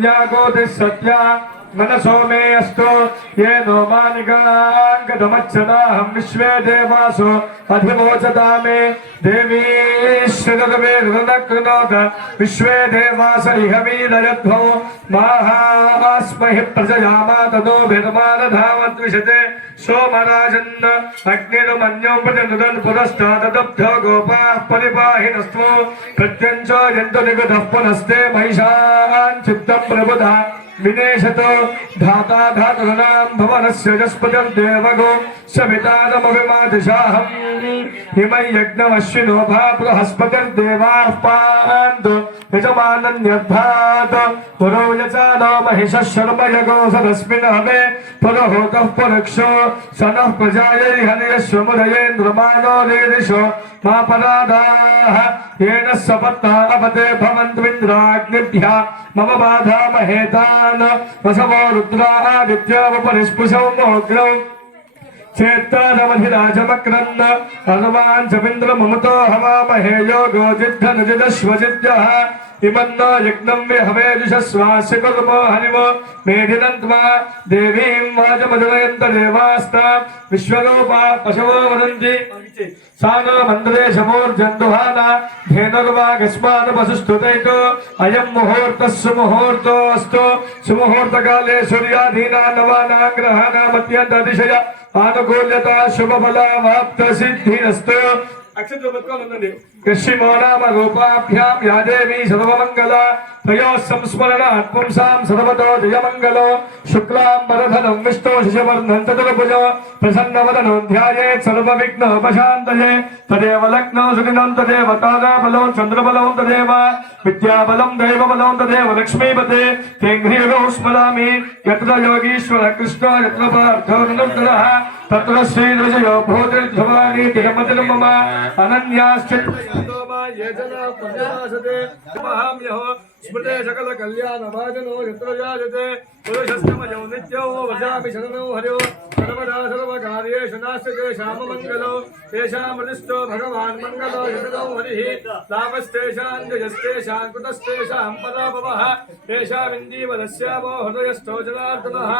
सत्या मनसो मे अस्तु। ये नो मानिकाङ्गदमच्छदाहं विश्वे देवासु। अधिमोचता मे देवी శ్రీదవేదకృణోత విశ్వే దేవాస ఇహమీలయధ్వౌ మాహాస్మహి ప్రజయామా తదో భిరమానధామద్విషతే సోమరాజన్న అగ్నిరుమన్యం ప్రజనుదన్ పురస్తాదబ్ధ గోపాః పరిపాహినస్త్వో ప్రత్యంచో జంతు నిగతః పునస్తే మహిషాన్ చిత్తం ప్రబుధ विनेशतो धाता धातॄणां भवनस्य जस्पतिर्देवगो सवितारमभिमादिशाहम् हिमै यज्ञमश्विनो भा बृहस्पतिर्देवाः पान्तु। यजमानन्यद्भात पुरो यचा नो महिषः शर्मयगो सरस्मिन् हवे पुरोहोतः पुरक्षो। स नः प्रजायै हनयश्वमुदयेन्द्रमानो रेदिशो मा परादाः। येन सपत्ता अपते भवन्त्विन्द्राग्निभ्यः। मम రుద్రాన వసవో రుద్రా నిత్యోపరిస్పుశౌమోగ్రం చేత్తారమధిరాజమక్రన్న హనుమాన్ చపింద్ర మమతో హవామహేయో గోజిద్ధ నజిదశ్వజిద్యః ఇమన్నా యజ్ఞం విహవేదిశ్వాస్య కల్పో హనివో మేధినంత్వా దేవీం వాచమధురయంత దేవాస్తా విశ్వరూపా పశవో వదంతి. సానో మందరే శమోర్జందుహాన ధేనుర్వా గస్మాన్ పశుస్తుతైతో అయం ముహూర్త సుముహూర్తోస్తు సుముహూర్తకాలే సూర్యాధీనా నవానా గ్రహాణమత్యంత అతిశయ ఆనుకూల్యత శుభఫల వాప్త సిద్ధిరస్తు అక్షత్ర బతుకోవాలండి కృష్ణమో నామ రూపాభ్యాం యాదేవి సర్వమంగళ త్రయో సంస్మరణ పుంసాం సర్వతో జయమంగళ. శుక్లాంబరధనం విష్ణు శిశవర్ధం చతుర్భుజ. ప్రసన్నవదనం ధ్యాయేత్ సర్వవిఘ్నోపశాంతయే. తదేవ లగ్నో సుఖినం తదేవ తారాబలం చంద్రబలం తదేవ విద్యాబలం దైవబలం తదేవ లక్ష్మీపతే. తేఘ్రీలో స్మరామి యత్ర యోగీశ్వర కృష్ణ యత్ర పార్థో నిరంతరః తత్ర यतो वा ये स्मृते सकल कल्याण भाजनो यत्र जायते पुरुषस्तमजो नित्यो वजामि शरणो हरियो सर्वदा सर्वकार्येषु नास्यते श्याममङ्गलो तेषामृतिष्ठो भगवान् मङ्गलो यतदौ हरिः। तापस्तेषां जस्तेषां कृतस्तेषां पदा भवः तेषा विन्दी वदस्य वो हृदयस्थो जनार्दनः।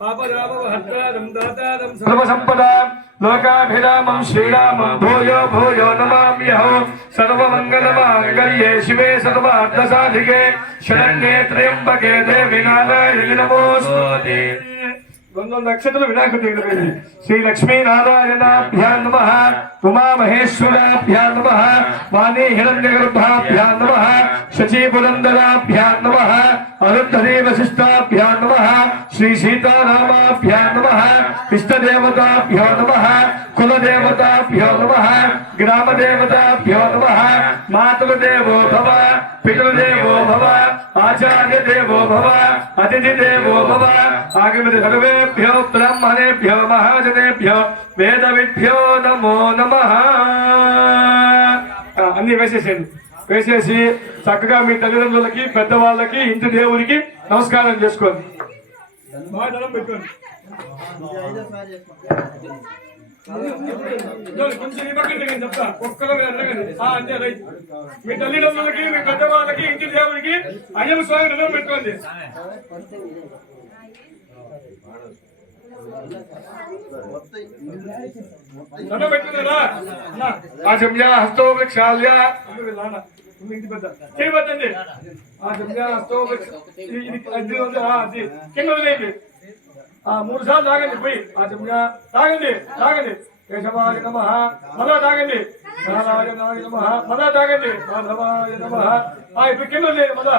पापरामवहर्तारं सर्व संपदा लोकाभिरामं, श्रीराम, भूयो भूयो नमाम्यहो। सर्वमङ्गलमाङ्गल्ये शिवे सर्वार्थसाधिके ಶರಣೆ ತ್ರ್ಯಂಬಕೆ ದೇವಿ ನಾರಾಯಣಿ ನಮೋಸ್ತುತೆ ಒಂದೊಂದು ಅಕ್ಷರದಲ್ಲೂ ವಿನಾಯಕ ತೆಗೆದುಕೊಳ್ಳಿ ಶ್ರೀ ಲಕ್ಷ್ಮೀ ನಾರಾಯಣಾಭ್ಯ ನಮಃ ಉಮಾ ಮಹೇಶ್ವರಾಭ್ಯ ನಮಃ ವಾಣಿ ಹಿರಣ್ಯ ಗರ್ಭಾಭ್ಯ ನಮಃ ಶಚಿ ಪುರಂದರಾಭ್ಯ ನಮಃ ಅರುಂಧರಿ ವಸಿಷ್ಠಾಭ್ಯ ನಮಃ శ్రీ సీతారామాభ్యా నమ ఇష్టదేవతాభ్యో నమ కులదేవతాభ్యో నమ గ్రామదేవతాభ్యో నమ మాతృదేవో భవ పితృదేవో భవ ఆచార్య దేవో భవ అతిథి దేవో భవ ఆగమిత సర్వేభ్యో బ్రాహ్మణేభ్యో మహాజనేభ్యో వేదవిభ్యో నమో నమ అన్ని వేసేసేయండి. వేసేసి చక్కగా మీ తల్లిదండ్రులకి పెద్దవాళ్ళకి ఇంటి దేవునికి నమస్కారం చేసుకోండి బాగా దండం పెట్టుకోండి ఇదిగో కొంచెం దిగండి చెప్తా. ఒక్కలో అంతే రైట్. మీ తల్లిదండ్రులకి మీ పెద్దవాళ్ళకి ఇంటి దేవునికి అయ్యమ్మ స్వామి దండం పెట్టుకోండి. ఆచమ్య హస్తో వృక్షాల్య ఇంటి పెద్ద చేయబద్దండి ఆచమ్య కింద వదిలేయండి ఆ మూడు సార్లు తాగండి పోయి ఆ చెమ్యా తాగండి తాగండి కేశవాయ నమ మదా తాగండి నారాయణాయ నమ మదా తాగండి మాధవాయ నమ ఆ ఇప్పుడు కింద. లేదు మదా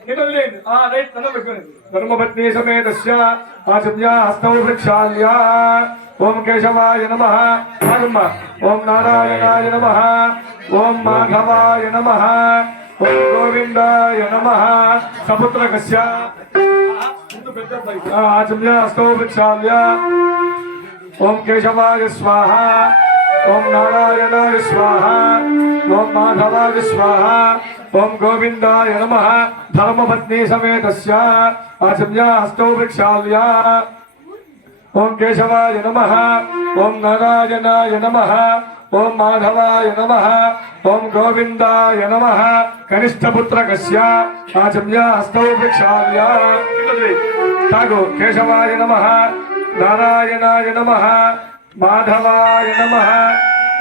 కింద ఆ రైట్ దండం పెట్టుకోండి ధర్మపత్ని సమేతస్య ఆ చెమ్యా హస్తౌ వృక్షాల్యా ఓం కేశవాయ నమ. ఆగమ్మ. ఓం నారాయణాయ నమ. ఓం మాధవాయ నమ. ఓం గోవిందాయ నమ. సముద్రకస్య ఆచమ్య అష్టో వృక్షాల్య ఓం కేశవాయ స్వాహ. ఓం నారాయణాయ స్వాహ. ఓం మాధవాయ స్వాహ. ఓం గోవిందాయ నమ. ధర్మపత్ని సమేత ఆచమ్య అష్టో వృక్షాల్య ఓం కేశవాయ నమ. ఓం నారాయణాయ నమ. ఓం మాధవాయ నమ. ఓం గోవిందాయ నమ. కనిష్టపుత్ర కశ్య. ఆచమ్య హస్తౌ భిక్షావ్య తాగు కేశవాయ నమ. నారాయణాయ నమ. మాధవాయ నమ.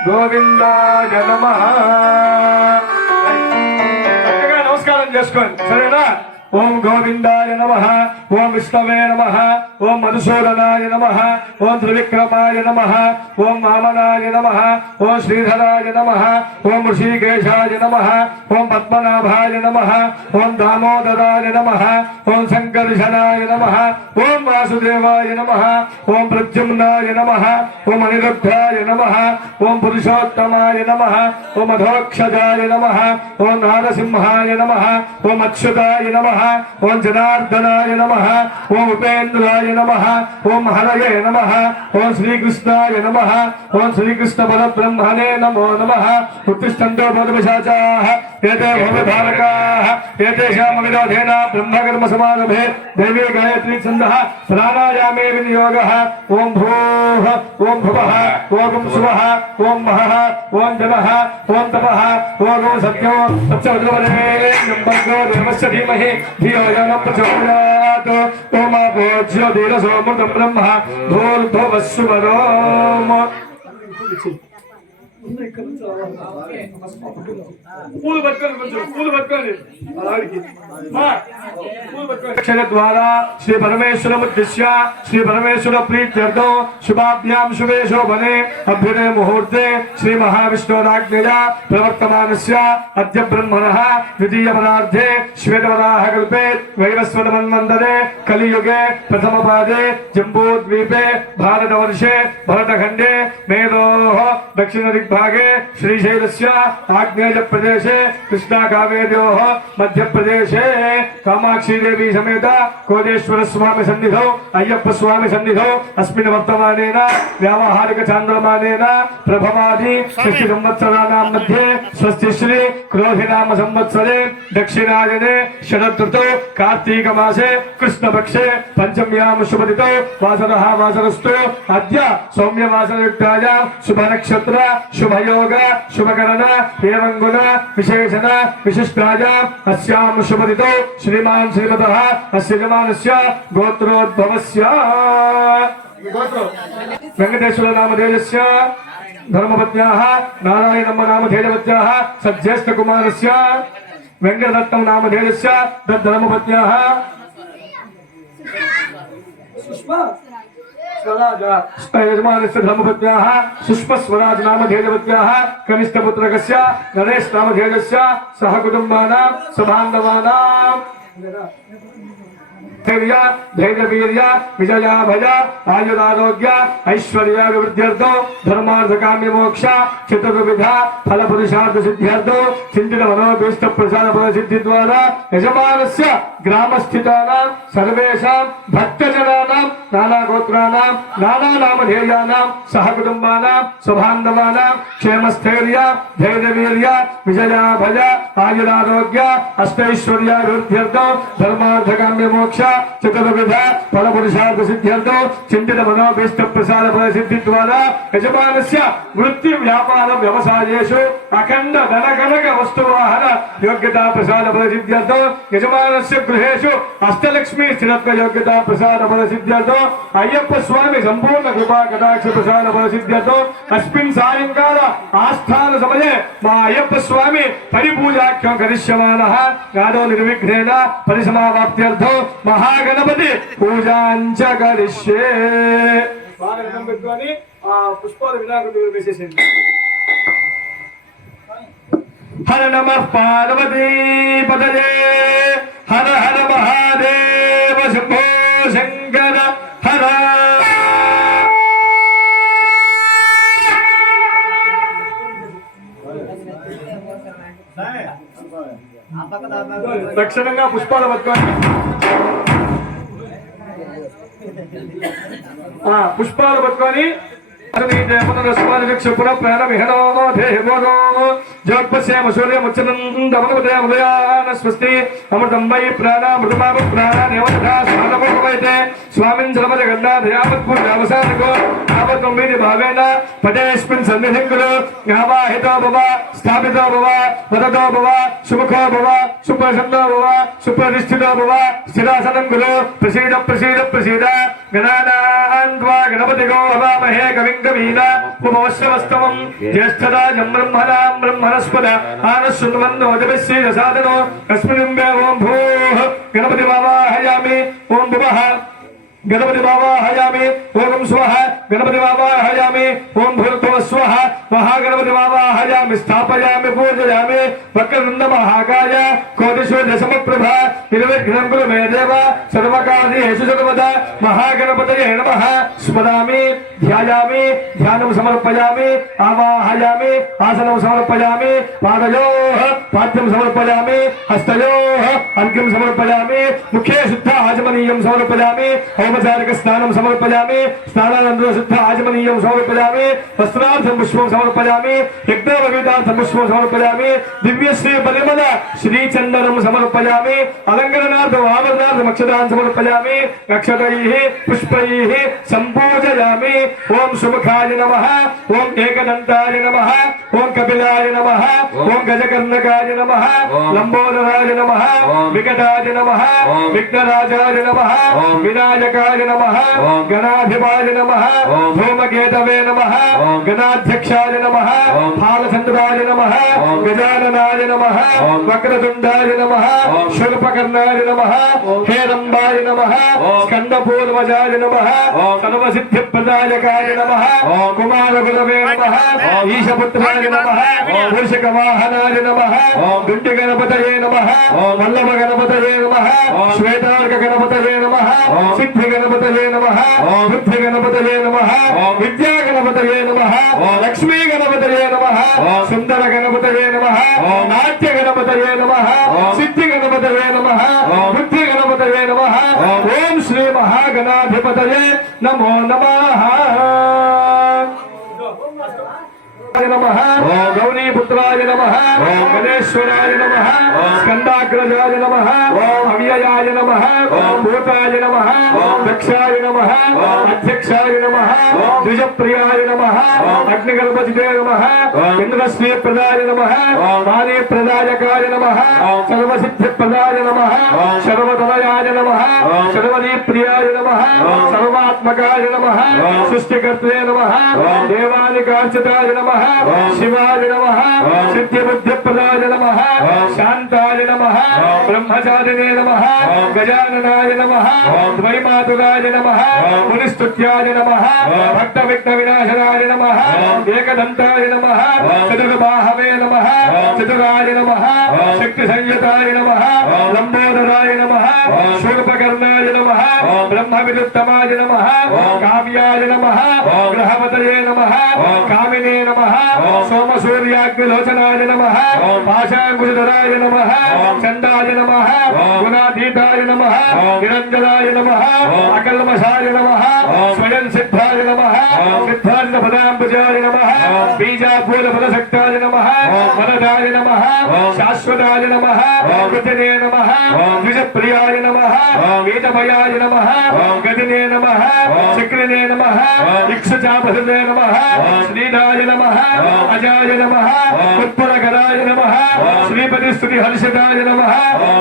గోవిందాయ నమ. నమస్కారం చేసుకోండి. సరేనా? ఓం గోవిందాయ నమ ఓం విష్ణవే నమ ఓం మధుసూదనాయ నమ ఓం త్రివిక్రమాయ నమ ఓం వామనాయ నమ ఓం శ్రీధరాయ నమ ఓం ఋషికేశాయ నమ ఓం పద్మనాభాయ నమ ఓం దామోదరాయ నమ ఓం సంకర్షణాయ నమ ఓం వాసుదేవాయ నమ ఓం ప్రద్యుమ్నాయ నమ ఓం అనిరుద్ధాయ నమ ఓం పురుషోత్తమాయ నమ ఓం అధోక్షజాయ నమ ఓం నారసింహాయ నమ ఓం అచ్యుతాయ నమ ఓం జనార్దనాయ నమ ఓం ఉపేంద్రాయ నమ ఓం హరయే నమ ఓం శ్రీకృష్ణాయ నమ ఓం శ్రీకృష్ణ పరబ్రహ్మణే నమో నమ ఉత్తిష్టంతో బోధపిశాచాః ఏతే భవధారకాః ఏతేషామవిరోధేన బ్రహ్మకర్మ సమారభే దేవీ గాయత్రీ ఛందః ప్రాణాయామే వినియోగः ఓం భూః ఓం భువः ఓం శువः ఓం మహः ఓం జనः ఓం తపः ఓం సత్యో సత్యవద్రవరేణ్యం భర్గో దేవస్య ధీమహి ధియో యో న ప్రచోదయాత్ ఓం ఆపో జ్యోతిరసోమృతం బ్రహ్మ భూర్భువస్సువరోమ్ పూలు పట్టుకొని కొంచెం పూలు పట్టుకొని అలాడికి అక్షర ద్వారా శ్రీ పరమేశ్వరముద్దిశ్య శ్రీ పరమేశ్వర ప్రీత్యర్థం శుభాభ్యాం శుభే శోభనే అభ్యుదయ ముహూర్తే శ్రీ మహావిష్ణురాజ్ఞయ ప్రవర్తమానస్య అద్య బ్రహ్మణః ద్వితీయ పదార్థే శ్వేతవరాహ కల్పే వైవస్వత మన్వంతరే కలియుగే ప్రథమ పాదే జంబూద్వీపే భారతవర్షే భరతఖండే మేరోః దక్షిణ దిగ్భాగే भागे श्रीशैलस्य मध्य प्रदेश कामाक्षी देवी समेत कोदेश्वरस्वामिसन्निधौ अय्यप्पस्वामिसन्निधौ, अस्मिन् वर्तमानेन व्यावहारिकचान्द्रमानेन प्रभवादि षष्टिसंवत्सराणां मध्ये स्वस्ति श्री स्वस्तिश्री क्रोधिनामसंवत्सरे दक्षिणायने षडत्रुतौ कार्तीकमासे कृष्णपक्षे पञ्चम्यां शुभदितौ वासरः वासरस्तु, अद्य सौम्यवासरयुक्तायां शुभनक्षत्र शुभ शुभयोग शुभकरणा हिरंगुना विशेषणा विशिष्टाजा अस्याम शुभदितो। श्रीमान श्रीमतः अस्यजमानस्य गोत्रोद्भवस्य। वेंकटेश्वर नामदेवस्य धर्मपत्न्याः नारायणम् नामधेयवत्याः सज्जेष्ठकुमारस्य यजमानस्य नाम सुष्मस्वराज नामधेयवत्याः कनिष्ठपुत्रकस्य गणेश नामधेयस्य सहकुटुम्बानां सबान्धवानां ధైర్య ధైర్య వీర్య విజయ భయ ఆయురారోగ్య ఐశ్వర్య వివృద్ధ్యర్థం ధర్మార్థ కామ్య మోక్ష చతుర్విధ ఫల పురుషార్థ సిద్ధ్యర్థం చింతిత మనోభీష్ట ప్రసాద ఫల సిద్ధి ద్వారా యజమానస్య గ్రామస్థితానాం సర్వేషాం భక్తజనానాం నానా గోత్రానాం నానా నామధేయానాం సహ కుటుంబానాం స్వబాంధవానాం క్షేమస్థైర్య ధైర్య వీర్య విజయ భయ ఆయురారోగ్య అష్టైశ్వర్య వివృద్ధ్యర్థం ధర్మార్థ కామ్య మోక్ష చతుర్విధ ఫల పురుషార్థ సిద్ధ్యర్థం చింతిత మనోభీష్ట ప్రసాద ఫల సిద్ధి ద్వారా యజమానస్య వృత్తి వ్యాపార వ్యవసాయేషు అఖండ ధనగనక వస్తువాహన యోగ్యత ప్రసాద ఫల సిద్ధ్యర్థం యజమానస్య గృహేషు అష్టలక్ష్మి స్థిరత్వ యోగ్యత ప్రసాద ఫల సిద్ధ్యర్థం అయ్యప్ప స్వామి సంపూర్ణ కృపా కటాక్ష ప్రసాద ఫల సిద్ధ్యర్థం అస్మిన్ సాయంకాల ఆస్థాన సమయే మా అయ్యప్ప స్వామి పరిపూజాఖ్యం కరిష్యమాన. గాదో నిర్విఘ్నేన పరిసమావాప్త్యర్థం మహా మహాగణపతి పూజాంచ కరిష్యే బాగా దండం పెట్టుకొని ఆ పుష్పాలు వినాయకుడి దగ్గర వేసేసేయండి హర నమ పార్వతీ పదజే హర హర మహాదేవ శంభో శంకర హర తక్షణంగా పుష్పాలు పట్టుకోండి ఆ, పుష్పాలు పట్టుకొని స్వస్తి. అమృతం వై ప్రాణామృతమాపు ప్రాణానేవైతే స్వామిన్ జలమజగన్నాథయావత్పూర్ణావసానకో యావత్వం వీరి భావేన పదేస్మిన్ సన్నిధింకులు యావాహితో భవ స్థాపితో భవ వదతో భవ సుముఖో భవ సుప్రసన్నో భవ సుప్రతిష్ఠితో భవ స్థిరాసనం గురు ప్రసీద ప్రసీద ప్రసీద గణానాన్వా గణపతిగో హవామహే కవిం కవీన ఉపమవశ్యమస్తమం జ్యేష్ఠరాజం బ్రహ్మణాం బ్రహ్మణస్పద ఆనశృణ్వన్నోజభిశ్రీ సాధనో కస్మిన్బే ఓం భూ గణపతి వావాహయామి ఓం భువః. గణపతి వావాహయామి ఓం స్వః గణపతి వావాహయామి ఓం భూర్భువ స్వః महागणपति बाबा, हजाम, स्थापयामि, पूजयामि। वक्रतुण्ड महाकाय कोटिश्वर दशम प्रभा निर्विघ्नं कुरु मे देव सर्वकार्येषु सर्वदा, महागणपतये नमः। स्मरामि ध्यायामि ध्यानं समर्पयामि, आवाहयामि आसनं समर्पयामि, पादयोः पाद्यं समर्पयामि, हस्तयोः अर्घ्यं समर्पयामि, मुखे शुद्ध आचमनीयं समर्पयामि औपचारिकस्नानं समर्पयामि स्नानानन्तरशुद्ध आचमनीयं समर्पयामि वस्त्रार्थं సమర్పయామి యజ్ఞోపవీతార్థం పుష్పం సమర్పయామి దివ్యశ్రీ పరిమళ శ్రీచందనం సమర్పయామి అలంకరణార్థం ఆభరణార్థం అక్షరాన్ని సమర్పయామి అక్షరైః పుష్పైః సంపూజయామి ఓం సుముఖాయ నమః ఓం ఏకదంతాయ నమః ఓం కపిలాయ నమః ఓం గజకర్ణకాయ నమః లంబోదరాయ నమః వికటాయ నమః విఘ్నరాజాయ నమః వినాయకాయ నమః గణాధిపాయ నమః ధూమకేతవే నమః గణాధ్యక్షాయ నమః బాలచంద్రాయ నమః గజాననాయ నమః వక్రతుండాయ నమః శూర్పకర్ణాయ నమః హేరంబాయ నమః స్కందపూర్వజాయ నమః సర్వసిద్ధిప్రదాయకాయ నమః కుమారగురవే నమః ఈశపుత్రాయ నమః మూషికవాహనాయ నమః దుండి గణపతయే నమః వల్లభ గణపతయే నమః శ్వేతార్క గణపతయే నమః సిద్ధి గణపతయే నమః బుద్ధి గణపతయే నమః విద్యా గణపతయే నమః లక్ష్మీ గణపతయే నమః సుందర గణపతయే నమః నాట్య గణపతయే నమః సిద్ధి గణపతయే నమః బుద్ధి గణపతయే నమః ఓం శ్రీ మహాగణాధిపతయే నమో నమః నమః గౌరీపుత్రాయ నమః గణేశ్వరాయ నమః స్కందాగ్రజాయ నమః అవ్యయాయ నమః భూతాయ నమః దక్షాయ నమః అధ్యక్షాయ నమః ద్విజప్రియాయ నమః అగ్నిగణపతిదే నమః ఇంద్రశ్రీ ప్రదాయ నమః వాణీ ప్రదాయకాయ నమః సర్వసిద్ధి ప్రదాయ నమః సర్వతనయాయ నమః సర్వదీ ప్రియాయ నమః సర్వాత్మకాయ నమః సృష్టికర్తే నమః దేవానికార్చితాయ నమః శివాయ నమః సిద్ధిబుద్ధిప్రదాయ నమః శాంతాయ నమః బ్రహ్మచారిణే నమః గజాననాయ నమః. ద్వైమాతురాయ నమః. మునిస్తుత్యాయ నమః. భక్త విఘ్న వినాశనాయ నమః. ఏకదంతాయ నమః చతుర్బాహవే నమః చతురాయ నమః శక్తి సంయుతాయ నమః లంబోదరాయ నమః శూర్పకర్ణాయ నమః బ్రహ్మ విరుత్తమాయ నమః కావ్యాయ నమః గ్రహవతయే నమః కామినే నమః సోమ సూర్యాగ్నిలోచనాయ నమః పాశాంకుశధరాయ నమః చండాయ నమః గుణాతీతాయ నమః నిరంజనాయ నమః అకల్మషాయ నమః స్వయం సిద్ధాయ నమః సిద్ధాంత పదాంబుజాయ నమః బీజాపూల ఫలశక్తాయ నమః వరదాయ నమః శాశ్వతాయ నమః కృతనే నమః ద్విజప్రియాయ నమః వీతమయాయ నమః గదినే నమః చక్రినే నమః ఇక్షుచాపహృదే నమః శ్రీదాయ నమః అజాయ నమః ఉత్పలకరాయ నమః శ్రీపతి స్తుతి హర్షితాయ నమః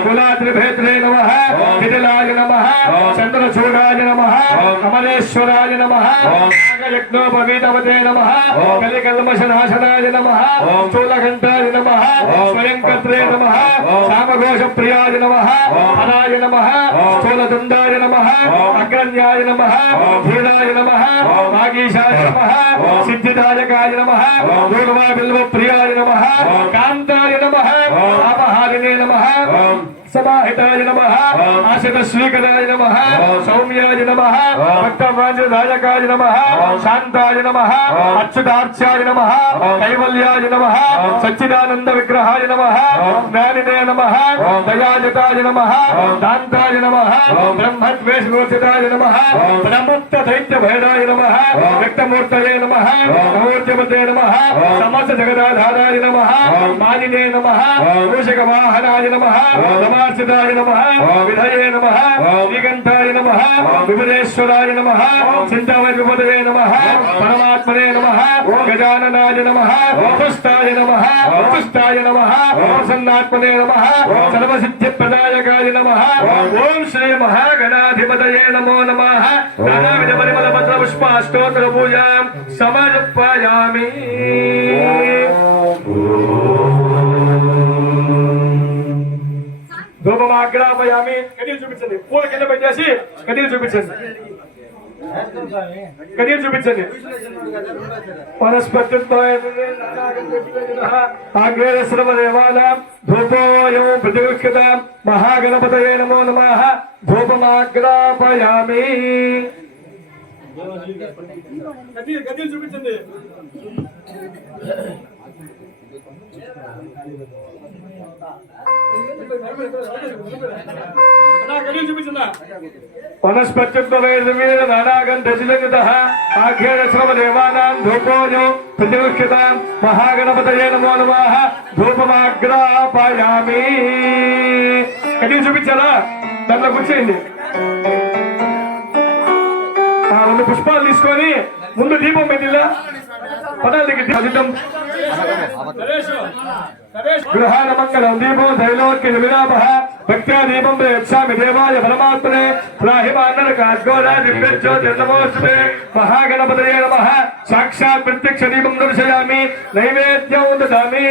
కులాత్రిభేత్రే నమః విఠలాయ నమః చంద్రచూడాయ నమః కమలేశ్వరాయ నమః నాగయజ్ఞోపవీతవతే నమః కలికల్మషనాశనాయ నమః స్థూలకంఠాయ నమః స్వయంకర్త్రే నమః సామఘోష ప్రియాయ నమః హరాయ నమః స్థూలదండాయ నమః అగ్రన్యాయ నమః ధీరాయ నమః వాగీశాయ నమః సిద్ధిదాయకాయ నమః దూర్వా బిల్వ ప్రియాయ నమః కాంతాయ నమః పాపహారిణే నమః సమాహితాయ నమః ఆశత శ్రీకరాయ నమః సౌమ్యాయ నమః భక్తవాంజనాయకాయ నమః శాంతాయ నమః అచ్యుతార్చాయ నమః కైవల్యాయ నమః సచ్చిదానంద విగ్రహాయ నమః జ్ఞానినే నమః దయాజితాయ నమః దాంతాయ నమః బ్రహ్మద్వేషగోచితాయ నమః బ్రహ్మత్త దైత్య భేదాయ నమః వ్యక్తమూర్తయే నమః నమోద్యమతే నమ సమస్త జగదాధారాయ నమ మాలినే వాహనాయ నమ విధయే నమ శ్రీకంఠాయ నమ విమలేశ్వరాయ నమ చింతామణి విపదయే నమ పరమాత్మనే నమ గజాననాయ నమ పుష్టాయ నమ పుష్టాయ నమ ప్రసన్నాత్మనే నమ సర్వసిద్ధి ప్రదాయకాయ నమ ఓం శ్రీ మహాగణాధిపతయే నమో నమ నానావిధ పరిమళ పత్ర పుష్పాష్టోత్తర పూజాం సమర్పయామి ధూపమాగ్రాపయామి కడీలు చూపించండి. పూల కింద పెట్టేసి కడీలు చూపించండి. కడీలు చూపించండి. ఆగ్రేశ్వరదేవానాం ధూపోయం ప్రతిష్ఠిత మహాగణపతయే నమో నమ ధూపమాగ్రాపయామి గదిలు చూపించండి. వనస్పత్యుక్తవేదవీర నానాగంధజిలగితః ఆఖ్యేన శ్రమదేవానాం ధూపోజో ప్రతిముఖ్యతాం మహాగణపతయే నమో నమః ధూపమాగ్రాపయామి. కడిగి చూపించాలా? దాంట్లో కూర్చేయండి రెండు పుష్పాలు తీసుకొని ముందు దీపం పెట్టిలా? పదాలు దగ్గర సిద్ధం గృహాన మంగళం దీపం దైలోక్య విలాప భక్త్యా దీపం ప్రయచ్చామి దేవాయ పరమాత్మనే. రాహిమాన్నర కాద్గోరా దివ్యజ్యో నమోస్తుతే మహాగణపతయే నమ. సాక్షాత్ ప్రత్యక్ష దీపం దర్శయామి. నైవేద్యం దదామి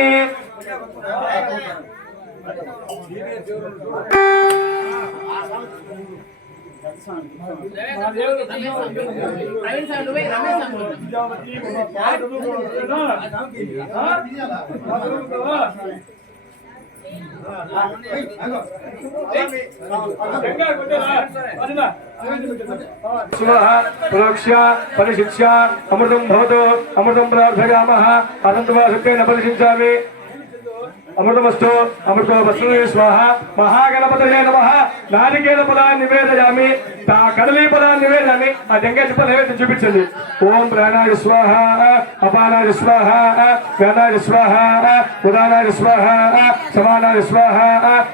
Thank you. పరిశిక్ష అమృతం భవతు అమృతం ప్రార్థయామ అనంతవాసుకేన పరిశించామి అమృతమస్తు అమృతో వస్తు స్వాహ మహాగణపతయే నమ నారికేల పదాన్ని నివేదయామి. తా కదలీ పదాన్ని నివేదయామి ఆ జంగేశ పద నైవేద్యం చూపించండి. ఓం ప్రాణాయ స్వాహ అపానాయ స్వాహ ప్రాణాయ స్వాహ ఉదానాయ స్వాహ సమానాయ స్వాహ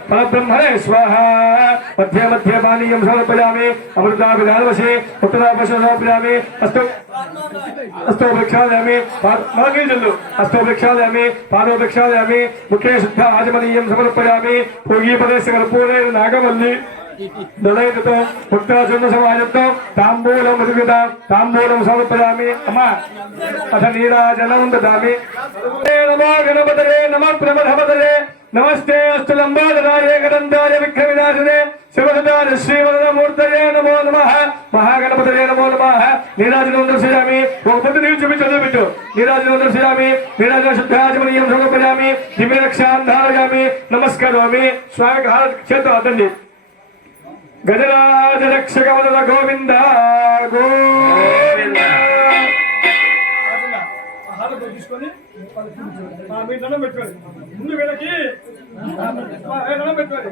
పరబ్రహ్మణే స్వాహ మధ్య మధ్య పానీయం సమర్పయామి అమృతాభిధానవశే ఉత్తరాపశ సమర్పయామి అస్తు అస్తో ప్రక్షాళయామి మహగీజల్లు అస్తో ప్రక్షాళయామి పాదో ప్రక్షాళయామి ముఖ్య శుద్ధ ఆజమనీయం సమర్పయామి భోగీ ప్రదేశ కర్పూరే నాగవల్లి. దళైతో భక్తాచరణ సమాజంతో తాంబూలం మృగత తాంబూలం సమర్పయామి అమ్మా అథ నీరాజనం దదామి నమో గణపతయే నమ ప్రమథపతయే నమస్తే అస్తు లంబాదరాయ గదంతాయ విఘ్నవినాశనే శివదార శ్రీవరదమూర్తయే నమో నమ మహాగణపతయే నమో నమ నీరాజనం దర్శయామి ఒక పొద్దు నీళ్ళు చూపించి చదివించు నీరాజనం దర్శయామి నీరాజన శుద్ధాచమనీయం సమర్పయామి దివ్యరక్షాం ధారయామి నమస్కరోమి స్వామి హార చేత అతండి గజరాజ రక్షక వదల గోవింద గోవింద. తీసుకొని మీరు దండం పెట్టుకోండి ముందు వీళ్ళకి దండం పెట్టుకోండి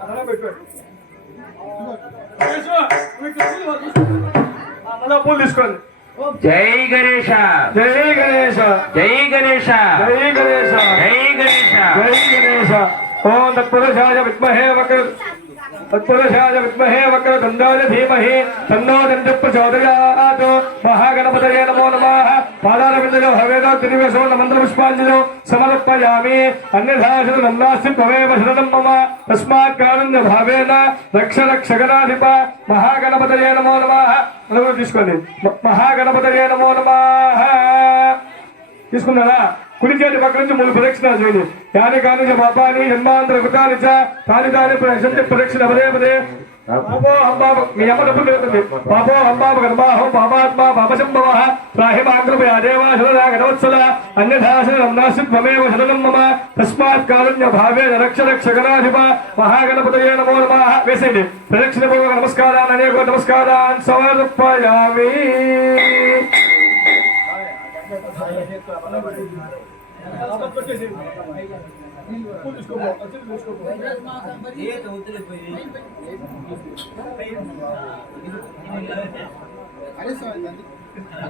దండం పెట్టుకోండి మళ్ళా పూలు తీసుకోండి జై గణేశ జై గణేశ జై గణేశ జై గణేశ జై గణేశ జై గణేశ ఓం తత్పురుషాయ విద్మహే వక్ర తత్పురుషాయ విద్మహే వక్ర దండాయ ధీమహి తన్నో దండ ప్రచోదయాత్ మహాగణపతయే నమో నమః. పాదాల బిందులో హవేదో తిరివేశో మంత్ర పుష్పాంజలి సమర్పయామి. అన్యథాశను నమ్నాస్తి త్వమేవ శరణం మమ. తస్మాత్ కారణ్య భావేన రక్ష రక్షగణాధిప మహాగణపతయే నమో నమః. నలుగురు తీసుకోండి. మహాగణపతయే నమో నమః. తీసుకున్నారా? కుడి చేతి పక్క నుంచి మూడు ప్రదక్షిణాలు చేయండి యాని కాని బాబాని పాపాని జన్మాంతర కృతాని తాని తాని ప్రదక్షిణ ప్రదక్షిణ పదే పదే. బాబో హంబాప మీ అమ్మ డబ్బులు పెడుతుంది బాబో హంబాప గర్భాహం బాబాత్మ బాబశంభవ ప్రాహిమాగ్రపయ దేవా శరదా గణవత్సల అన్యథాశనం నాశిత్వమేవ శరణం మమ. తస్మాత్ కారుణ్య భావే రక్ష రక్షగణాధిప. మహాగణపతయే నమో నమ. వేసేయండి. ప్రదక్షిణ పూర్వక నమస్కారాన్ని అనేక నమస్కారాన్ని సమర్పయామి.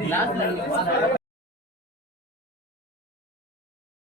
గ్లాస్